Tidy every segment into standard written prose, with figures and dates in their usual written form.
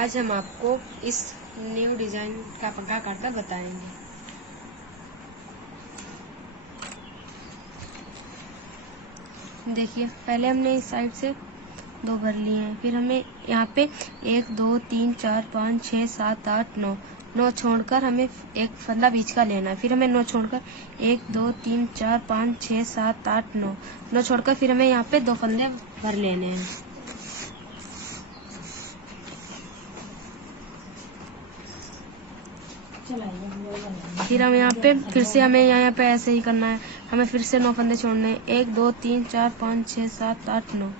आज हम आपको इस न्यू डिजाइन का पग्गा काटकर बताएंगे। देखिए, पहले हमने इस साइड से 2 भर लिए हैं, फिर हमें यहाँ पे 1 2 3 4 5 6 7 8 9 छोड़कर हमें एक फंदा बीच का लेना है। फिर हमें 9 छोड़कर 1 2 3 4 5 6 7 8 9 छोड़कर फिर हमें यहाँ पे 2 फंदे भर लेने हैं। फिर हम यहाँ पे फिर से हमें यहाँ पे ऐसे ही करना है। हमें फिर से 9 फंदे छोड़ने हैं। 1 2 3 4 5 6 7 8 9।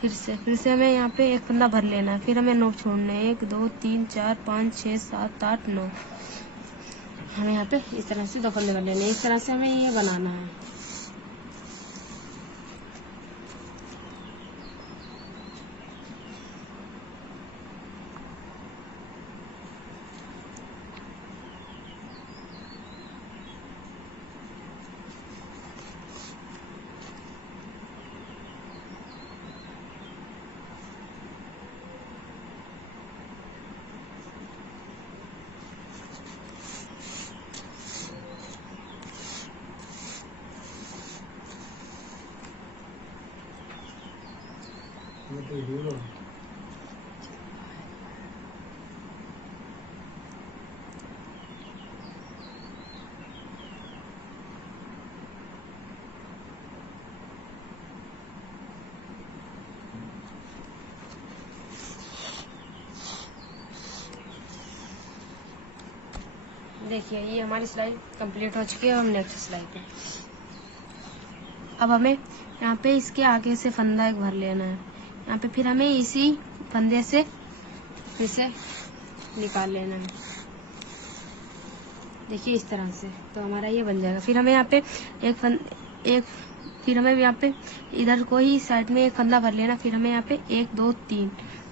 फिर से हमें यहाँ पे एक फंदा भर लेना है। फिर हमें 9 छोड़ने हैं। 1 2 3 4 5 6 7 8 9। हमें यहाँ पे इस तरह से 2 फंदे भर लेने हैं। इस तरह से हमें ये बनाना है। देखिए, ये हमारी सिलाई कंप्लीट हो चुकी है। हम नेक्स्ट सिलाई पे अब हमें यहाँ पे इसके आगे से फंदा एक भर लेना है। यहाँ पे फिर हमें इसी फंदे से फिर से निकाल लेना है। देखिए, इस तरह से तो हमारा ये बन जाएगा। फिर हमें यहाँ पे फिर हमें यहाँ पे इधर को ही साइड में एक फंदा भर लेना। फिर हमें यहाँ पे 1 2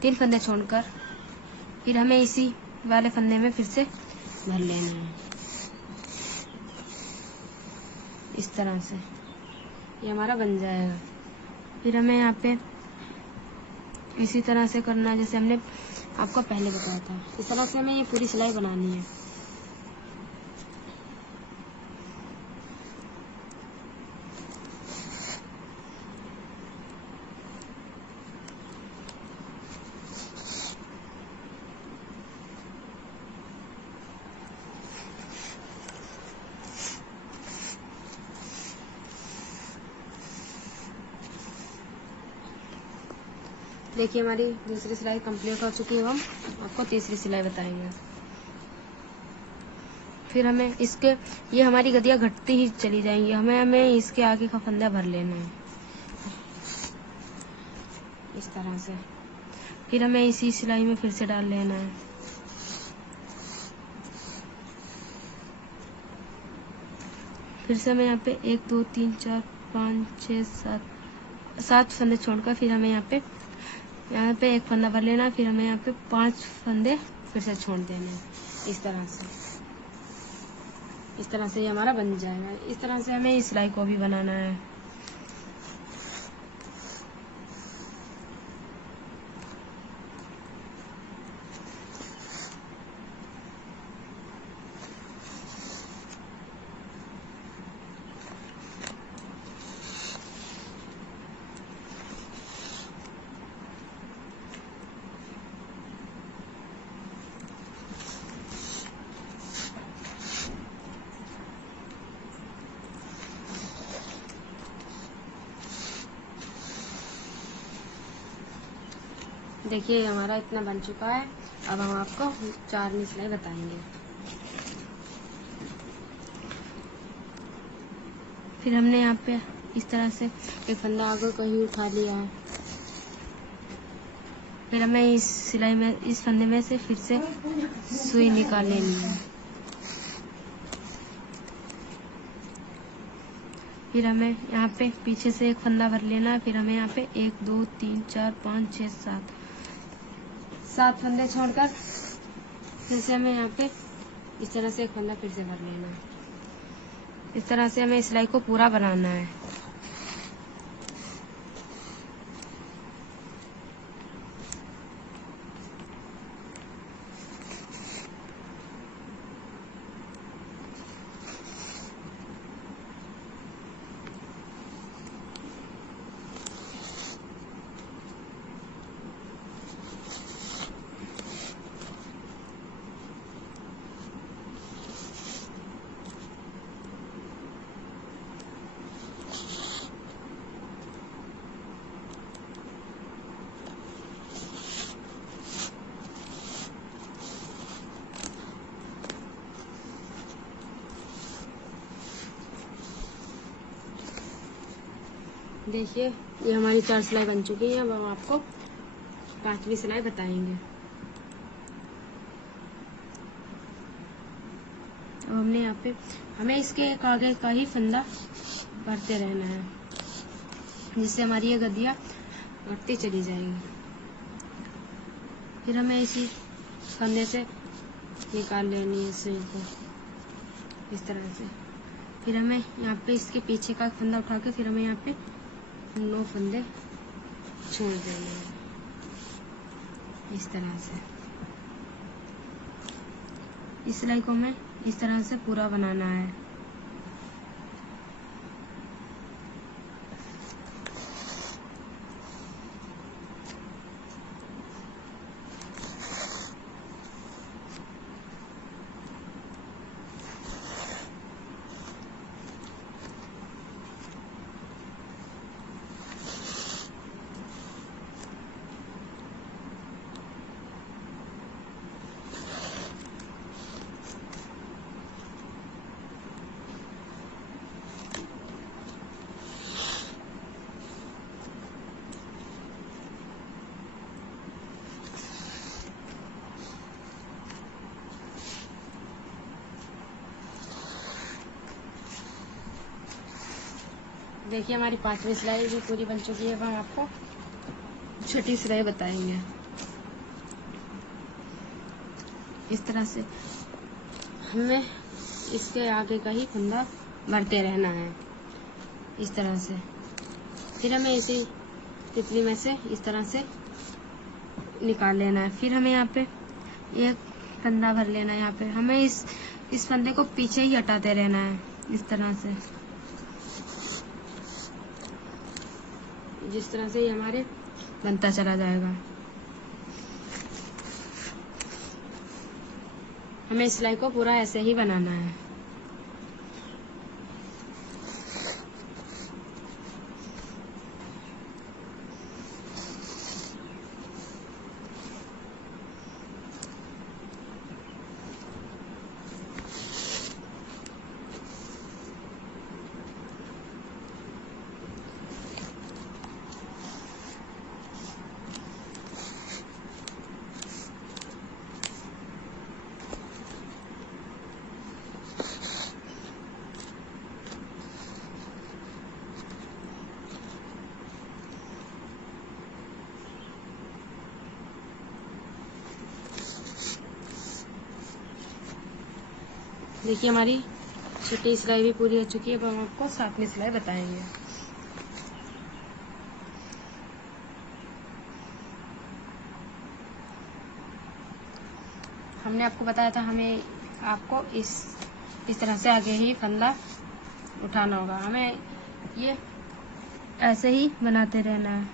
3 फंदे छोड़कर फिर हमें इसी वाले फंदे में फिर से भर लेना है। इस तरह से ये हमारा बन जाएगा। फिर हमें यहाँ पे इसी तरह से करना है जैसे हमने आपको पहले बताया था। इस तरह से हमें ये पूरी सिलाई बनानी है। देखिए, हमारी दूसरी सिलाई कंप्लीट हो चुकी है। हम आपको तीसरी सिलाई बताएंगे। फिर हमें ये हमारी गदियाँ घटती ही चली जाएंगी। हमें इसके आगे का फंदा भर लेना है इस तरह से। फिर हमें इसी सिलाई में फिर से डाल लेना है। फिर से हमें यहाँ पे 1 2 3 4 5 6 7 फंदे छोड़कर फिर हमें यहाँ पे एक फंदा भर लेना। फिर हमें यहाँ पे 5 फंदे फिर से छोड़ देने हैं इस तरह से ये हमारा बन जाएगा। इस तरह से हमें इस सिलाई को भी बनाना है। देखिए, हमारा इतना बन चुका है। अब हम आपको 4वीं सिलाई बताएंगे। फिर हमने यहाँ पे इस तरह से एक फंदा आगे को ही उठा लिया है। फिर हमें इस फंदे में से फिर से सुई निकाल लेनी है। फिर हमें यहाँ पे पीछे से एक फंदा भर लेना है। फिर हमें यहाँ पे 1 2 3 4 5 6 7 फंदे छोड़कर फिर से हमें यहाँ पे इस तरह से एक फंदा फिर से भर लेना है। इस तरह से हमें सिलाई को पूरा बनाना है। देखिए ये हमारी 4 सिलाई बन चुकी है। अब हम आपको 5वीं सिलाई बताएंगे। अब हमने यहाँ पे हमें इसके एक आगे का ही फंदा भरते रहना है, जिससे हमारी ये गद्दियाँ बढ़ती चली जाएगी। फिर हमें इसी फंदे से निकाल लेनी है सुई को इस तरह से। फिर हमें यहाँ पे इसके पीछे का फंदा उठा के फिर हमें यहाँ पे 9 फंदे छोड़ देने हैं इस तरह से। इस सिलाई को हमें इस तरह से पूरा बनाना है। देखिए हमारी 5वीं सिलाई भी पूरी बन चुकी है। अब हम आपको छठी सिलाई बताएंगे। इस तरह से हमें इसके आगे का ही फंदा भरते रहना है इस तरह से। फिर हमें इसी तितली में से इस तरह से निकाल लेना है। फिर हमें यहाँ पे एक फंदा भर लेना है। यहाँ पे हमें इस फंदे को पीछे ही हटाते रहना है इस तरह से, जिस तरह से ये हमारे बनता चला जाएगा। हमें इस सिलाई को पूरा ऐसे ही बनाना है। देखिए हमारी छठी सिलाई भी पूरी हो चुकी है। अब हम आपको 7वीं सिलाई बताएंगे। हमने आपको बताया था हमें आपको इस तरह से आगे ही फंदा उठाना होगा। हमें ये ऐसे ही बनाते रहना है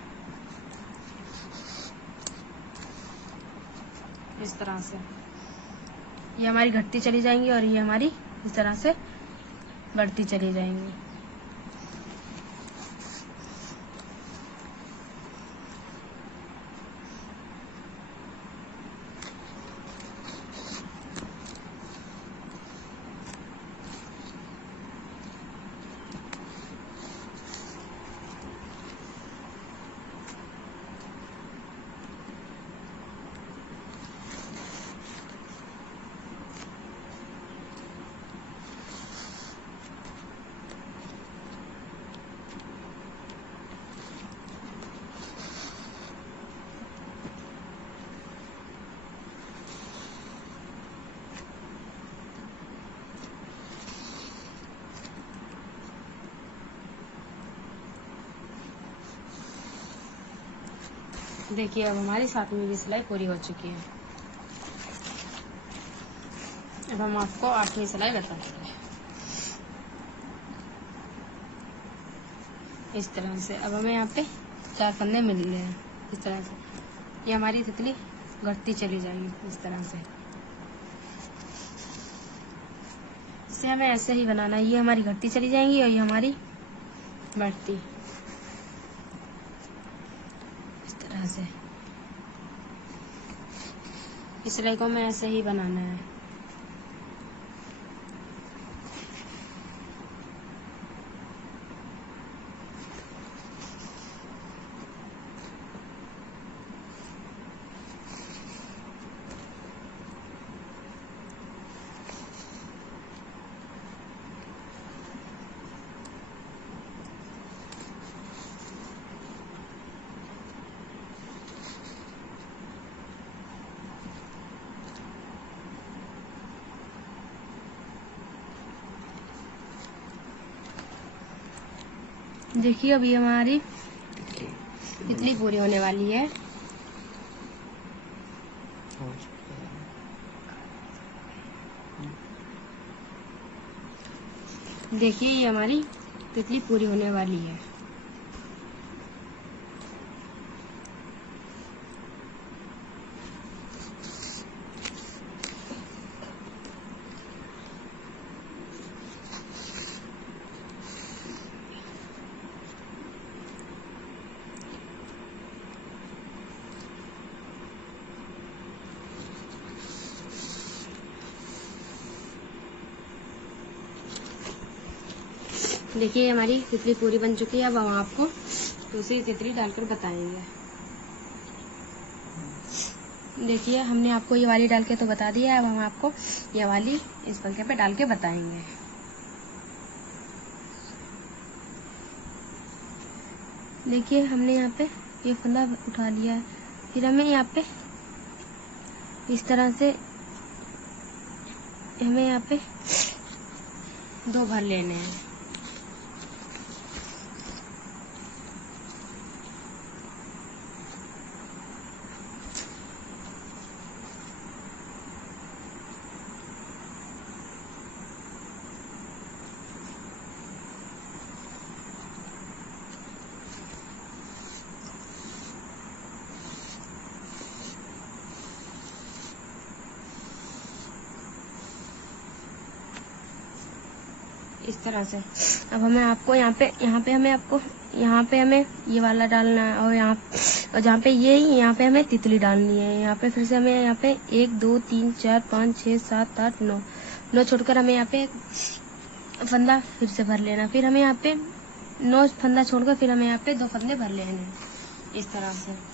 इस तरह से। ये हमारी घटती चली जाएंगी और ये हमारी इस तरह से बढ़ती चली जाएंगी। देखिए अब हमारी 7वीं भी सिलाई पूरी हो चुकी है। अब हम आपको 8वीं सिलाई बताएंगे इस तरह से। अब हमें यहाँ पे 4 फंदे मिल गए हैं इस तरह से। ये हमारी तितली घटती चली जाएगी इस तरह से। इसे हमें ऐसे ही बनाना है। ये हमारी घटती चली जाएंगी और ये हमारी बढ़ती इस तरह से। इस सिलाई को हमें ऐसे ही बनाना है। देखिए अभी हमारी तितली पूरी होने वाली है। देखिए ये हमारी तितली पूरी होने वाली है। देखिए हमारी तितली पूरी बन चुकी है। अब हम आपको दूसरी तितली डालकर बताएंगे। देखिए हमने आपको ये वाली डाल के तो बता दिया है, अब हम आपको ये वाली इस पंखे पे डाल के बताएंगे। देखिए हमने यहाँ पे ये फंदा उठा लिया है, फिर हमें यहाँ पे इस तरह से हमें यहाँ पे 2 भर लेने हैं। इस तरह से अब हमें आपको यहाँ पे हमें ये वाला डालना है, और जहाँ पे यहाँ पे हमें तितली डालनी है। यहाँ पे फिर से हमें यहाँ पे 1 2 3 4 5 6 7 8 9 छोड़कर हमें यहाँ पे फंदा फिर से भर लेना। फिर हमें यहाँ पे 9 फंदा छोड़कर फिर हमें यहाँ पे 2 फंदे भर लेने इस तरह से।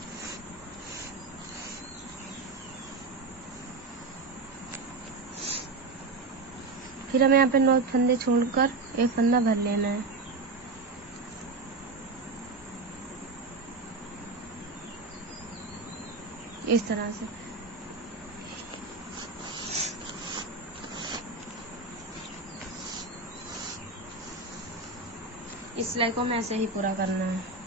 फिर हमें यहाँ पे 9 फंदे छोड़कर 1 फंदा भर लेना है। इस तरह से इस सिलाई को हमें ऐसे ही पूरा करना है।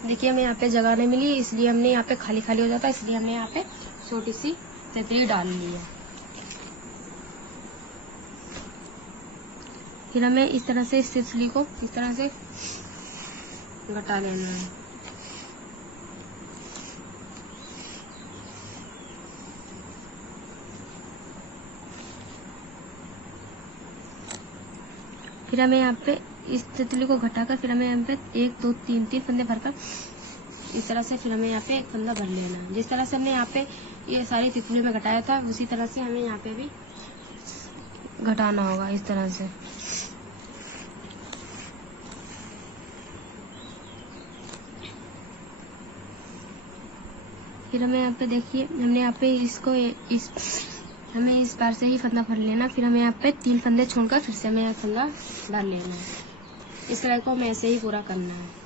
देखिए हमें यहाँ पे जगह नहीं मिली, इसलिए हमने यहाँ पे खाली खाली हो जाता है, इसलिए हमने यहाँ पे छोटी सी तितली डाल ली है। फिर हमें इस तरह से इस तितली को इस तरह से घटा लेना है। फिर हमें यहाँ पे इस तितली को घटाकर फिर हमें यहाँ पे 1 2 3 फंदे भरकर इस तरह से फिर हमें यहाँ पे 1 फंदा भर लेना है। जिस तरह से हमने यहाँ पे ये सारी तितलियों में घटाया था, उसी तरह से हमें यहाँ पे भी घटाना होगा इस तरह से। फिर हमें यहाँ पे देखिए हमने यहाँ पे हमें इस बार से ही फंदा भर लेना। फिर हमें यहाँ पे 3 फंदे छोड़कर फिर से हमें यहाँ फंदा भर लेना है। इस तरह को हमें ऐसे ही पूरा करना है।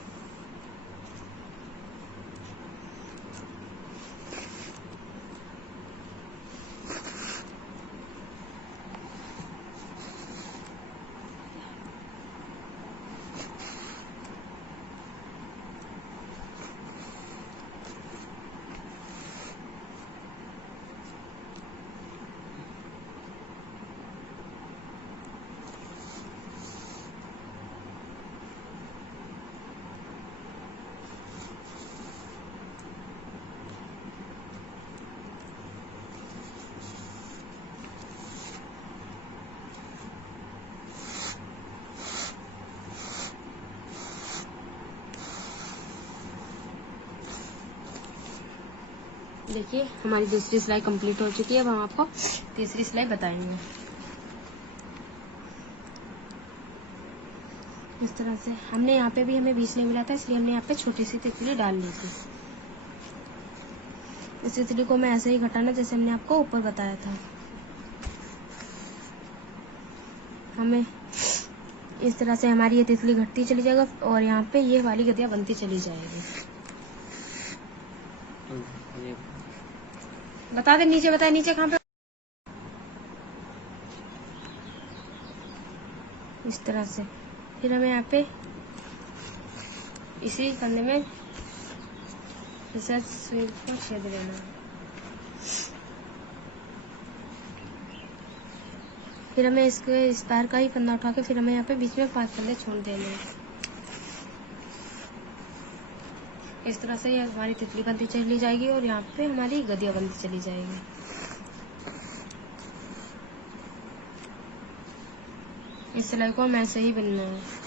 देखिए हमारी दूसरी सिलाई कंप्लीट हो चुकी है। अब हम आपको तीसरी सिलाई बताएंगे। इस तरह से हमने यहाँ पे भी हमें 20 नहीं मिला था, इसलिए हमने यहाँ पे छोटी सी तितली डाल ली थी। इस तितली को मैं ऐसे ही घटाना जैसे हमने आपको ऊपर बताया था। हमें इस तरह से हमारी ये तितली घटती चली जाएगा और यहाँ पे ये वाली गद्दियाँ बनती चली जाएगी। बता दे, नीचे बताए, नीचे कहाँ पे। इस तरह से फिर हमें यहाँ पे इसी फंदे में इसे सुई को छेद लेना। फिर हमें इसके इस पैर का ही फंदा उठा के फिर हमें यहाँ पे बीच में 5 फंदे छोड़ देने। इस तरह से ये हमारी तितली बनती चली जाएगी और यहाँ पे हमारी गद्दियाँ बनती चली जाएगी। इस सिलाई को हमें ऐसे ही बनना है।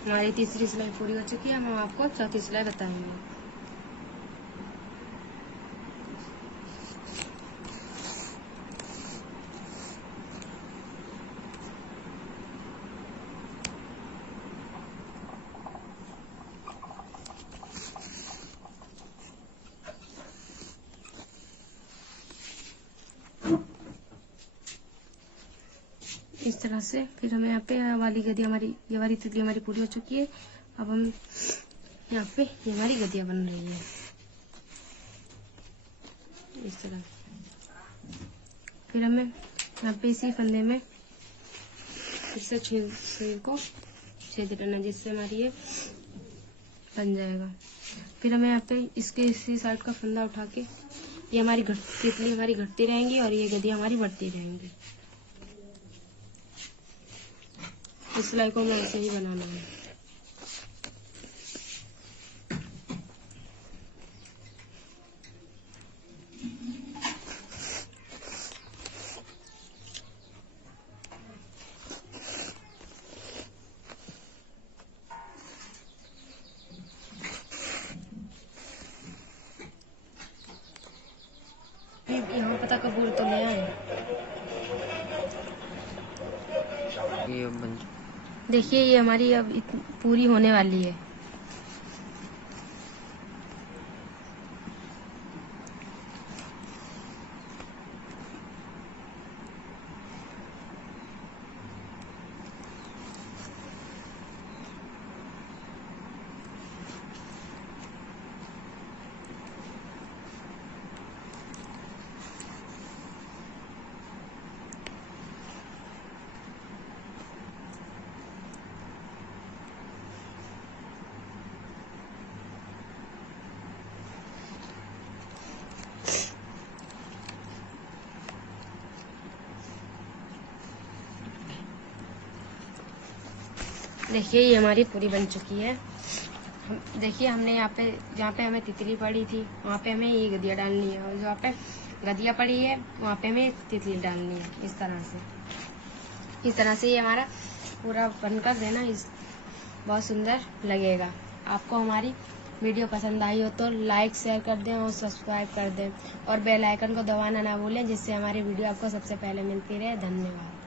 हमारी तीसरी सिलाई पूरी हो चुकी है। हम आपको चौथी सिलाई बताएंगे। इस तरह से फिर हमें यहाँ पे वाली गद्दियाँ हमारी ये वाली तितली हमारी पूरी हो चुकी है। अब हम यहाँ पे ये हमारी गद्दियाँ बन रही है इस तरह। फिर हमें यहाँ पे इसी फंदे में इससे सुई को छेद करना जिससे हमारी ये बन जाएगा। फिर हमें यहाँ पे इसके इसी साइड का फंदा उठा के ये हमारी तितली हमारी घटती रहेंगी और ये गद्दियाँ हमारी बढ़ती रहेंगी। इस सिलाई को हमें ऐसे ही बनाना है। यहाँ पता कबूल तो ले आए। देखिए ये हमारी अब पूरी होने वाली है। देखिए ये हमारी पूरी बन चुकी है। देखिए हमने यहाँ पे जहाँ पे हमें तितली पड़ी थी वहाँ पे हमें ये गद्दियाँ डालनी है और जहाँ पे गद्दियाँ पड़ी है वहाँ पे हमें तितली डालनी है। इस तरह से ये हमारा पूरा बनकर देना बहुत सुंदर लगेगा। आपको हमारी वीडियो पसंद आई हो तो लाइक शेयर कर दें और सब्सक्राइब कर दें और बेल आइकन को दबाना ना भूलें जिससे हमारी वीडियो आपको सबसे पहले मिलती रहे। धन्यवाद।